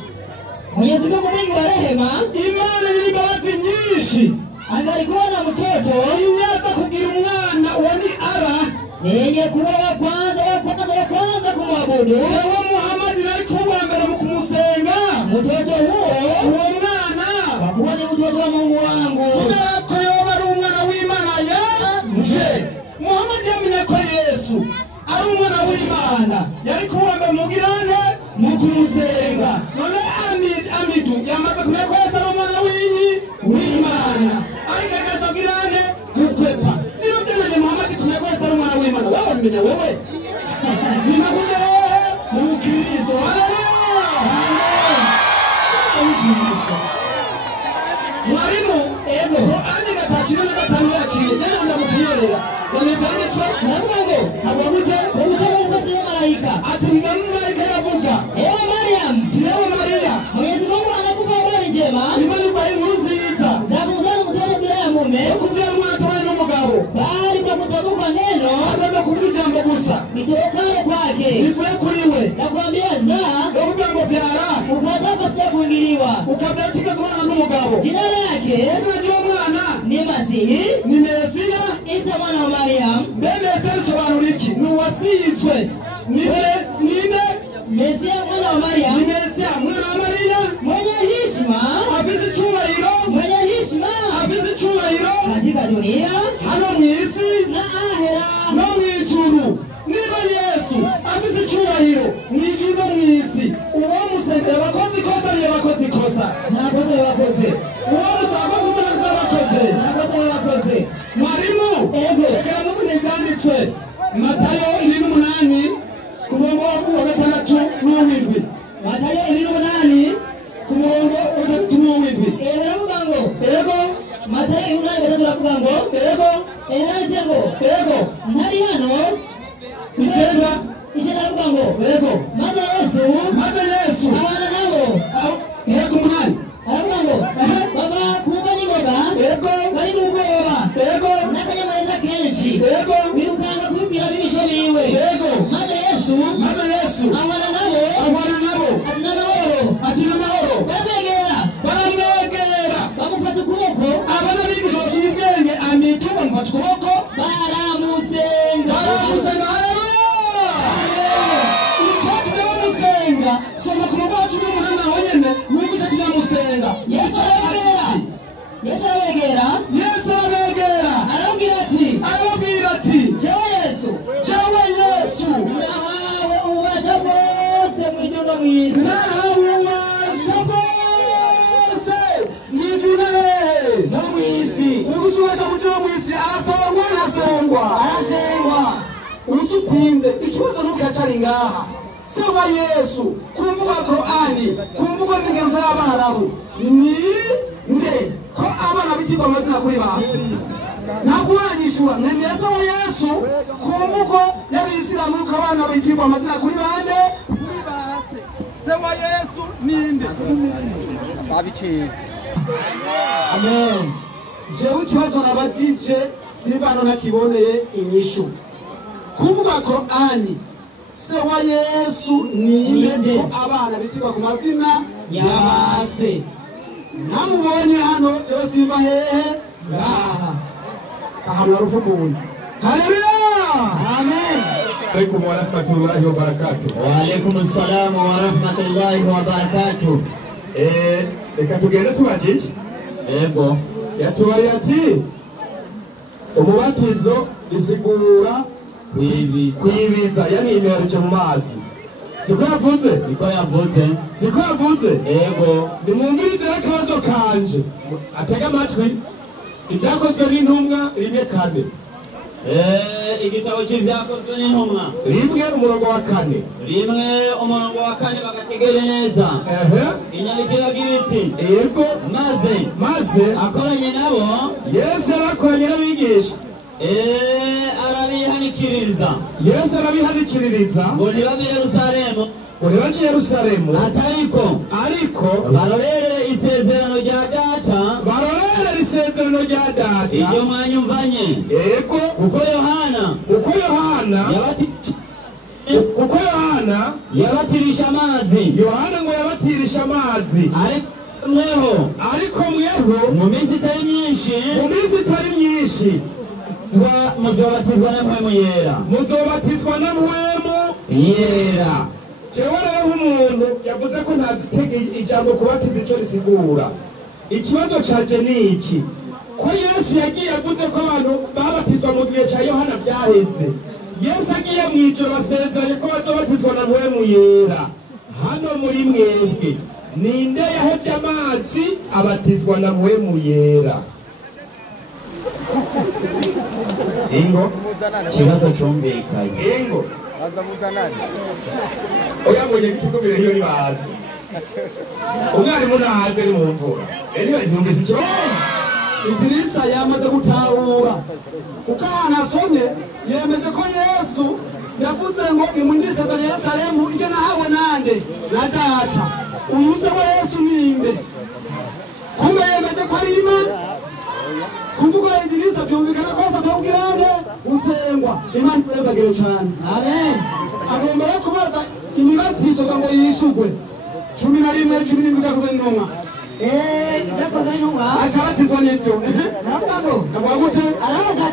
Mwenyezi Mungu mwingi wa rehema, Imana iri imbabazi nyinshi, angalikuwa na mtoto inyaza kugira umwana uwo ni ara yenye kuwa wa kwanza kumwabudu. Ewe Muhammad nari kuwa mbere mu kumusenga. Mtoto uwo mwana wakuwa ni mtoto wa Mungu wangu. Ko yoba ari umwana w'Imana ya nje. Muhammad yamenye ko Yesu ari umwana w'Imana yari kuwa mbere mugirane mu kumusenga. None amidu yamaze kumenya ko Yesu ari umwana w'Imana ariko akazogirane gukwepa. Niba byemeje Muhammad kumenya ko Yesu ari umwana w'Imana, wewe umenya wewe binakuja mu Kristo. Mwarimu, ego, ane gatatu na gatanu yaciye, jana ndamufiyorera. Jana cyanditswe, naravuga ngo, habagute, Umukozi wa malaika. ati bigamu malaika yavuga. Ewe Mariam, Ewe Maria, Mwenyezi Mungu anakupa habari njema. Imana kwa inkuru nziza. Za kumzaa mtoto bila ya mume. Kubyara umwana tubaye n'umugabo. Bali kwa kutamka neno. Akaza kuvuga ijambo gusa. Litokalo kwake. Livuye kuri we. Nakwambia zaa. Kuvuga ngo byara. Ukazaa pasina kuingiliwa. Ukabyara tukaza umwana n'umugabo. Jina lake. Ezina jya umwana. Ni Masihi. Ni Mesiya. Isa mwana wa Mariam. Bene Mesiya bisobanura iki? Ni uwasizwe. Ninde? Mesiya mwana wa Mariam. Ni Mesiya mwana wa Mariya. Mwenye heshima. Afite icyubahiro. Mwenye heshima. Afite icyubahiro. Katika dunia. Hano mu isi. Na ahera. No mu ijuru. Niba Yesu afite icyubahiro mu ijuru no mu isi, uwo musengera abakozi kosa niyo bakozi kosa. Nakoze wakoze. Uwo musaba kosa niyo bakoze. Nakoze wakoze. Mwarimu, ego, reka muzi n'ibyanditswe. Matayo 8 ku murongo wa gatandatu n'uw'indwi. Matayo 8 ku murongo wa gatandatu n'uw'indwi. Eravuga ngo, ego, Matayo 8 baravuga ngo, ego, eranditse ngo, ego, ntari hano. icyenda aravuga ngo, ego, maze Yesu abana nabo. Ego umunani. Aravuga ngo, baba kumva n'ingoga. Ego, bari mu bwoba. ego, n'akanyamuneza kenshi. ego, birukanga kubibwira abigishwa biwe. ego, maze Yesu abana nabo. ati n'amahoro. baramwegera bamufata ukuboko. abana bigishwa basubira ubwenge amitu bamufata ukuboko baramusenga. icyatumye bamusenga soma ku mugongo wa 18 naho nyene nuko icyatumye bamusenga. Yesu arabegera arababwira ati jewe Yesu nahawe ububasha bwose mu ijuru no mu isi. no mu isi. ubuzubasha mu ijuru no mu isi arasengwa. urutsukwinze ikibazo ntukacari ngaha. se wa Yesu kumvuga Korani kumvuga n'imigenzo y'Abarabu ni nde ko abana b'ikigo amazina kuri base ntakuranyishura mwemeye se wa Yesu kumvugo y'Abisilamu ko abana b'ikigo amazina kuri bande kuri base. Se wa Yesu ninde? babiciye. Amen. Jewe ikibazo nabajije sibano nakiboneye inyishu. Kuvuga Korani se wa Yesu ninde ko abana bitirwa ku mazina y'abase. Namubonye hano jewe simba hehe ngaha. Ahamya rufukuye. Haleluya. Amen. Alaikum wa rahmatullahi wa barakatuh. Wa alaikum assalam wa rahmatullahi wa barakatuh. Reka tugende tubajije. Ego. Yatubariye ati umubatizo bisigura kwibiza, yani imeruje mu mazi. Siko yavuze? Siko yavuze? Ego. Nimwumvirize akabazo kanje. Atega amatwi. ibyakozwe n'intumwa 1:4. Igitabo cy'ibyakozwe n'intumwa 1:4. 1:4 bagategere neza. Inyandiko iragira iti yego maze akoranye nabo Yesu yarakoranye n'abigisha arabihanikiriza. Yesu arabihanikiriza ngo ntibabe Yerusalemu uribaje Yerusalemu ariko barorere isezerano rya data iryo mwanyumvanye yego kuko Yohana yabatirisha amazi. Yohana ngo yabatirisha amazi ariko mweho mu minsi itari myinshi muzobatizwa na mpwemu yera. Jewe rero nk'umuntu yavuze ko ntazitege ijambo kubatiza icyo risigura. Ikibazo canje ni iki? Ko Yesu yagiye avuze ko abantu babatizwa mu gihe cya Yohana byaheze. Yesu agiye mu ijoro basezeranye ko bazobatizwa na mpwemu yera. Hano muri mwebwe ninde yahevye amazi abatizwa na mpwemu yera? Ingo kibazo cyumvikanye. Ingo oya mwenye kikombe hiyo ni baadhi. Umwarimu nahaze ni mu mvura. Niba ntumvise ikibazo. Idirisa yamaze gutahura. Ukana asomye yemeje ko Yesu yavuze ngo imundise za Yerusalemu ibyo nahawe nande na data. Uyuze wa Yesu ninde? Kumbe yemeje ko ari Imana. Kuvuga Idirisa byumvikana ko asabwirane usengwa Imana irezagire cyane. Amen. Agomba kubaza imibatizo ngo yishugwe 11:17 byakozwe n'intumwa. Byakozwe n'intumwa acabatizwa n'ibyo ntabwo gute arabaza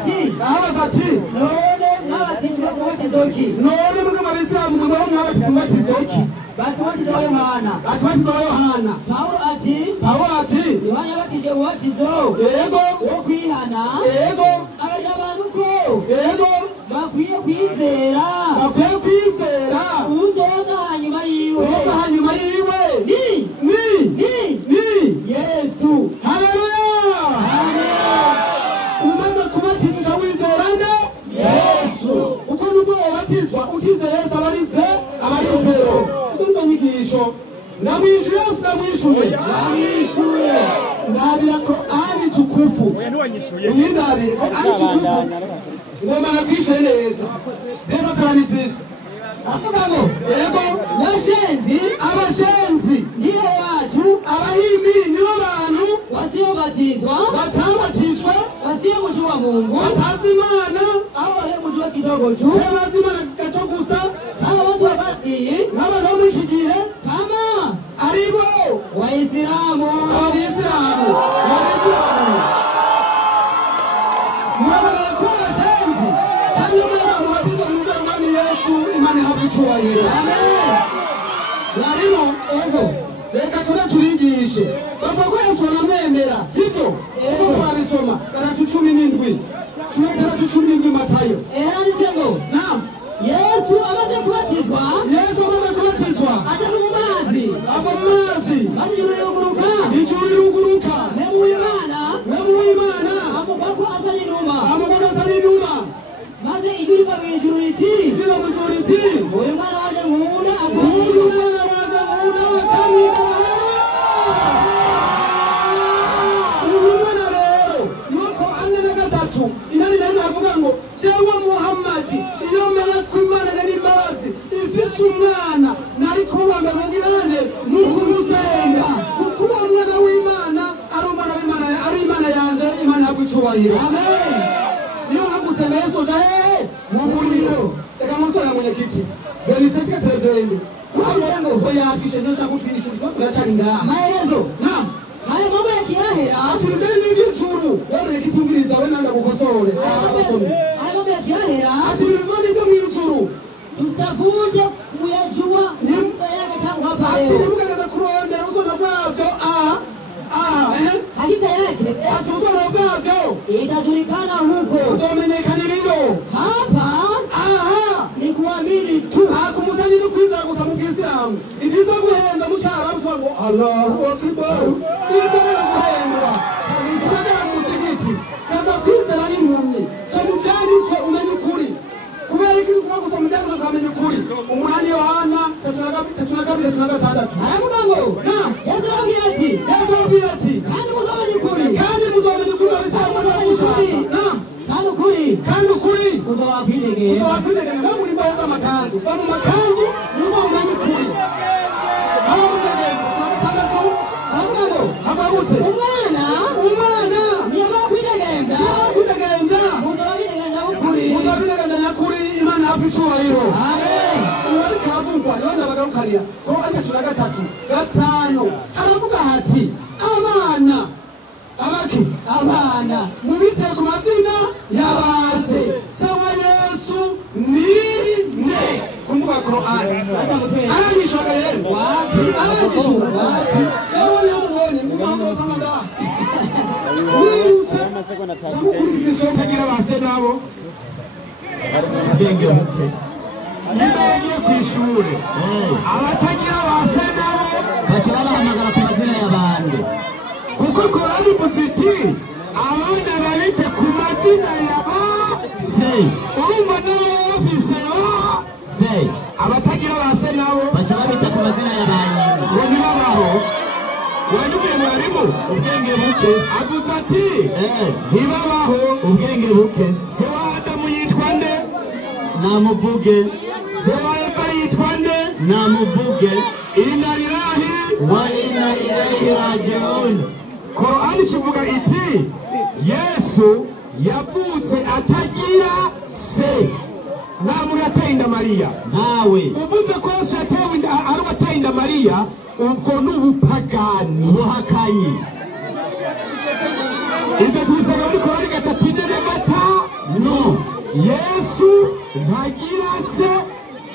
ati none mwabatijwe kubatizo ki? None muze mu Bisilamu mwabatizwa kubatizo ki? Batubatiza Yohana. Pawulo ati Yohana yabatije ubatizo yego wo kwihana yego abari abantu ko yego bakwiye kwizera uzoza hanyuma yiwe ni Yesu. Haleluya. Umaze kubatizwa wizera nde? Yesu. Uko nubwo wabatizwa utize Yesu abarizero. Izo nyigisho namwishuye ndabira ko ari tukufu uyindabire ko ari tukufu ngoma nakwishe neza neza taranizisi Akugabo yego abashenzi ndiyo watu abahimbi nibo bantu wasiobatizwa batabatijwe wasiomjua Mungu batazi Imana au waliomjua kidogo tu bazi Imana gato gusa kama watu wakati n'abantu bo muri iki gihe kama aribo Waislamu mwabana ko abashenzi cyangwa mwaba mubatizo mwiza mwami Yesu Imana ihabwa icyubahiro. Amen. Narimo ego reka turigishe bavuga ko Yesu baramwemera sibyo? Uko twabisoma 17 Matayo. Ndio Naam. Yesu amaze kubatizwa acha mu mazi ijuru riruguruka mu Imana amugako azana inuma maze ijuru rikabijuru riti uyu mwana waje nkunda inani nayo navuga ngo jewe Muhammadi iyo mera kw'Imana n'imbabazi ifise umwana nari kubanga mugirane n'ukumusenga kuko uwo mwana w'Imana ari umwana w'Imana ari Imana yanje Imana yagucyubahiro. Amen. Niyo nagusenga Yesu mu muriro reka musore munyekiti verisetika televende kuko ngo yakishe ndashaka kutwirisha twacari ngaha maelezo. Naam. Haya mambo ya kiahera atulideni n'igicuru wewe kitungiriza we nanda gukosore haya mambo ya kiahera atulideni cyo mw'icuru tutavunje kuyajua nimba yake tangu hapa leo nimugagaza kurondera uzona bwabyo hakika yake atuzona bwabyo itajulikana huko uzomenyekana rero hapa ni kuamini tu akumutani no kwizera gusa mu Bisilamu ibiza guhenza mu cyara ngo Allahu Akbar ibyo guhendwa mu musigiti kuvuga gusa mu cyangwa ukamenya ukuri. Umunani Yohana 3:6. Aravuga ngo Yesu arabwira ati kandi muzabona ukuri. Kandi muzabona ukuri bizamuganisha. Kandi ukuri uzabakwitegera. Muri mbaraga z'amakanzu. Mu makanzu muzabona ukuri. Umwana niyo bakwidegenza muzabidegenza nyakuri Imana yapfa icyubahiro. Amen. Uwari kavugwa niho ndabagarukanira ko ari 3:5 haravuga hati abana mubite ku mazina y'abase sawa Yesu ni ne kumbuka Qur'an arabishoka yego arabishoka sawa yamubonye ngumanga samanga wirutse samukurikizo kagira base nabo benge bose nibagiye kwishuri abatagira base nabo bashobora bahamagara ku mazina y'abandi kuko Qur'an ivuze abana barite ku mazina y'abase urumva nabo Ufise se abatagira base nabo bashobora bita ku mazina y'abandi ngo ntibabaho wanyuye mwarimu ubwenge buke avuze ati ntibabaho ubwenge buke se wa Adamu yitwa nde namuvuge se wa Eva yitwa nde namuvuge inna lillahi wa inna ilaihi raji'un. Qur'an kivuga iti Yesu yavutse atagira se ntabwo yateye inda Mariya nawe uvuze ko Yesu yatewe inda ari wateye inda Mariya ubwo n'ubupagani buhakanyi ibyo tubisanga muri Qur'an 3:5 no Yesu ntagira se.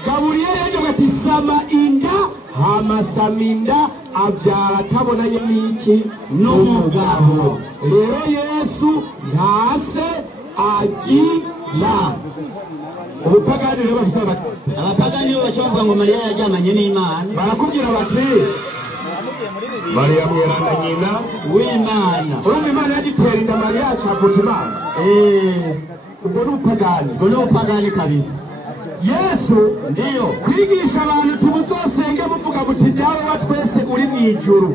Gaburiyeli yaje ati sama inda hamasaminda abyara atabonanye n'iki n'umugabo. Rero Yesu ntase agira. Ubupagani rero bafite abapagani bacavuga ngo Mariya yajyamanye n'Imana barakubwira bati Mariya mweranda nyina w'Imana. Urumva Imana yagitera inda Mariya acavuza Imana. Ubwo n'ubupagani kabisa. Yesu ndiyo kwigisha abantu tubuzosenge muvuga muti dawe wa twese uri mu ijuru.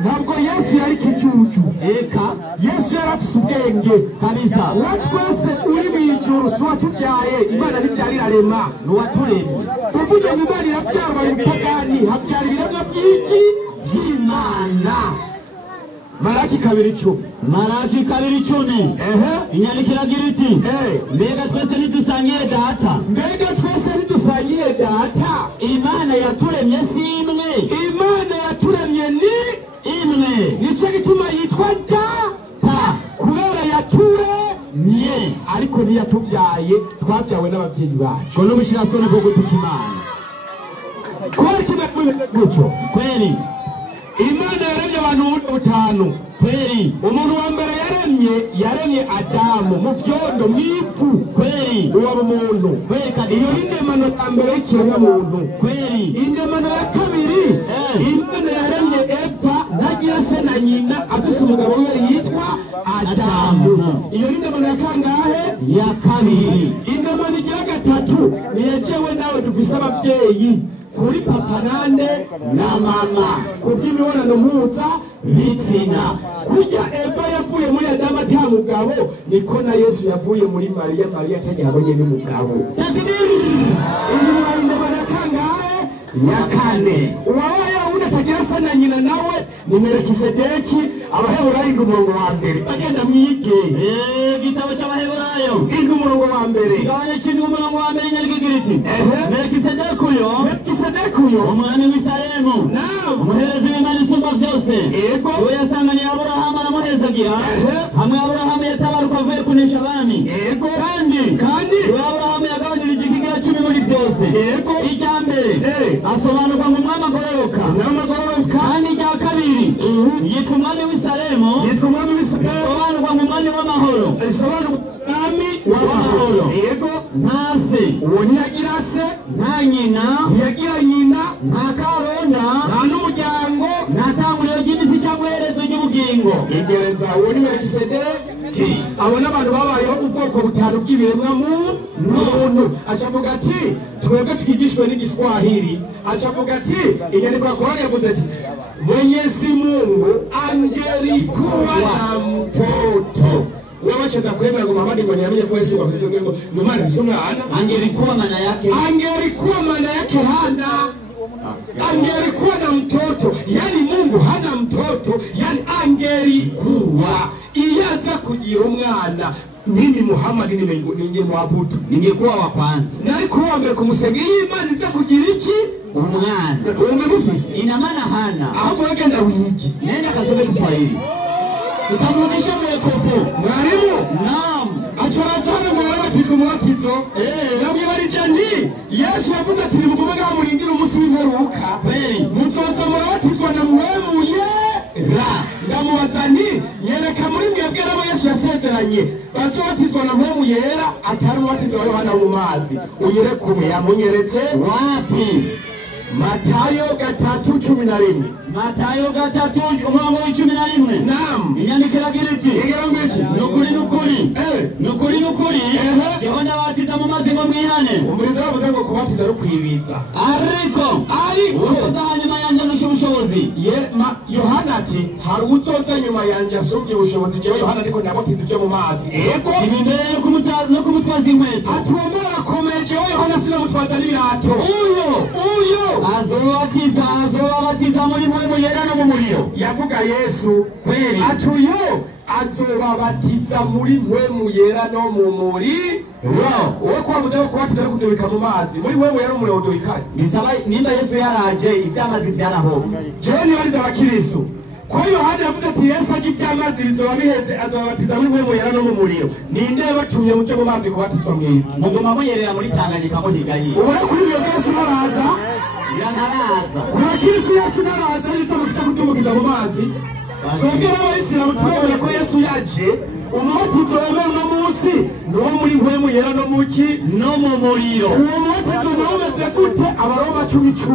Ntabwo Yesu yari kijuju. Eka Yesu yarafise ubwenge kabisa. Wa twese uri mu ijuru so watubyaye Imana ntibyarira rema no waturemye. Uvuze ngo Imana yabyara ubupagani habyara ibiremwa by'iki by'Imana. Malaki 2:10 inyandikira gira iti mbega twese ntidusangiye data. Imana yaturemye si imwe. Imana yaturemye ni imwe. Nicyo gituma yitwa data kubera yaturemye ariko ntiyatubyaye twabyawe n'ababyeyi bacu. Ngo n'ubushirasoni bwo gutuka Imana kwari kimwe gutyo kweri. Imana yaremye abantu b'utanu kweri. Umuntu wa mbere yaremye Adamu mu byondo mw'ivu kweri. Uwo muntu kweri kandi iyo indemano ya mbere y'ikiremwa muntu kweri. Indemano ya kabiri Imana yaremye Eva ntagira se na nyina afise umugabo we yitwa Adamu. Iyo indemano ya kangahe? Ya kabiri. Indemano ya gatatu niyacewe nawe dufise ababyeyi kuri papa nande na mama kuby'imibonano mpuzabitsina. Kurya Eva yavuye muri Adamu ata mugabo niko na Yesu yavuye muri Mariya atagihabonye n'umugabo. Indemano ya kangahe? Ya kane. Uwabaye undi atagira se na nyina nawe ni Melikisedeki. Abaheburayo 1 bagenda mwige igitabo cy'Abaheburayo 1 igabanya kindi 1 nyarigirira iti Melikisedeki uyo umwami w'i Salemu umuherezi w'Imana isumba byose uwo yasanganiye Aburahamu aramuhezagira hamwe Aburahamu yatabaruka avuye kunesha abami kandi uwo Aburahamu yagabanirije ikigira 10 muri byose. Icya mbere asobanurwa mu mwami agororoka kandi icya kabiri yitwa umwami w'i Salemu asobanurwa mu mwami w'amahoro. Ntase uwo ntiyagira se nta nyina nta karonda nta n'umuryango nta tanguriro ry'imisi cyangwa iherezo ry'ubugingo. Igereza uwo ni Melikisedeki iki abona abantu babayeho ubwoko butanu bw'ibiremwa muntu acavuga ati twebwe twigishwe n'igiswahili acavuga ati inyandiko ya Korani yavuze ati Mwenyezi Mungu angelikuwa na mtoto wewe cheza kuemba kwa Muhammad ngo niamini kwa Yesu kwa Kristo ngo ndomana nisoma angelikuwa maana yake hana angelikuwa na mtoto, yani Mungu hana mtoto, yani angelikuwa iyaza kugira umwana mimi Muhammad ningemwabudu ningekuwa wa kwanza nari kuwa mbere kumusengera Imana iza kugira iki umwana Ufise ina maana hana ahubwo wegenda wiki nenda kasome Kiswahili utamrudisha mwekofu mwalimu naam achorazana mwana batizwe mubatizo nabwibarije nti Yesu yavuze ati nimugumaga muringira umunsi w'imperuka muzoza murabatizwa na mwemuye ndamubaza nti nyereka muri mwebwe abo Yesu yasezeranye bazobatizwa na mwemuye yera atari umubatizo wa Yohana mu mazi unyereka umwe yamunyeretse wapi Matayo 3:11 Matayo 3:11 Naam inyandikira giriti igirangwechi nukuri Yohana batiza mu mazi ngo mwihane umuriza bavuze ngo kubatiza no kwibitsa ariko uzoza hanyuma yanje n'ubushobozi Yohana ati hari uzoza nyuma yanje asubye ubushobozi jewe Yohana ariko ndabatiza ibyo mu mazi yego ibindere no kumutwaza inkweto atuomora komeje Yohana sinamutwaza n'ibirato uyo azobatiza muri mpwemu yera no mu muriro yavuga Yesu kweli atuyo azobabatiza muri mpwemu yera no mu muriro wowe kwavuze ko kubatiza kudubika mu mazi muri mpwemu yera no mu muriro dubikaye bisaba nimba Yesu yaraje ivyamazi vyaraho jewe nibariza abakirisu ko Yohana yavuze ati Yesu aje ivyamazi bizoba biheze azobabatiza muri mpwemu yera no mu muriro ninde batumye mu cyo mu mazi kubatizwa mwebwe mugoma muyerera muri Tanganyika mo higayi ubona kuri iyo Yesu naraza yanaraza kuna Kristo Yesu naraza yito kutumbukiza mu mazi twebwe abayisilamu twebere ko Yesu yaje umubatizo wewe no munsi no muri mpwemu yera no muki no mu muriro uwo mubatizo nawe umeze gute Abaroma 10:10